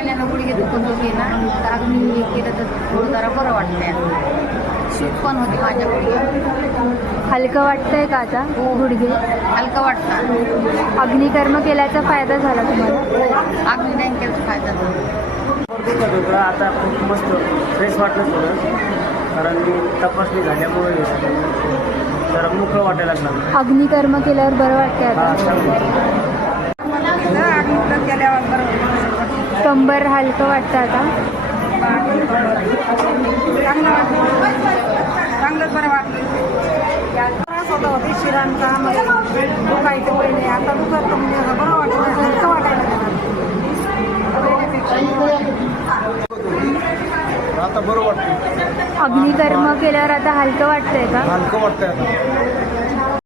पहिल्यांदा गुडघे दुखत होते ना, तर अग्नी हे केलं तर थोडं जरा बरं वाटतंय. शीत पण होती माझ्या गुडघ्यात. हलकं वाटतंय का आता गुडघे? हलकं वाटतं. अग्निकर्म केल्याचा फायदा झाला तुम्हाला? अग्नी बँकेचा फायदा झाला. दुखत होतं, आता खूप मस्त फ्रेश वाटलं थोडं, कारण मी तपासणी झाल्यामुळे जरा मोकळं वाटायला लागलं. अग्निकर्म केल्यावर बरं वाटतंय हा आता? अग्निकर्म केल्यावर बरं कंबर हलकं वाटतं आता? चांगलंच बरं वाटलं. त्रास होता होते शिरांचा दुखायचं पहिले, आता दुखत म्हणजे बरं वाटतं, हलकं वाटायला. आता बरं वाटतं. अग्निकर्म केल्यावर आता हलकं वाटतंय का? हलकं वाटतंय आता.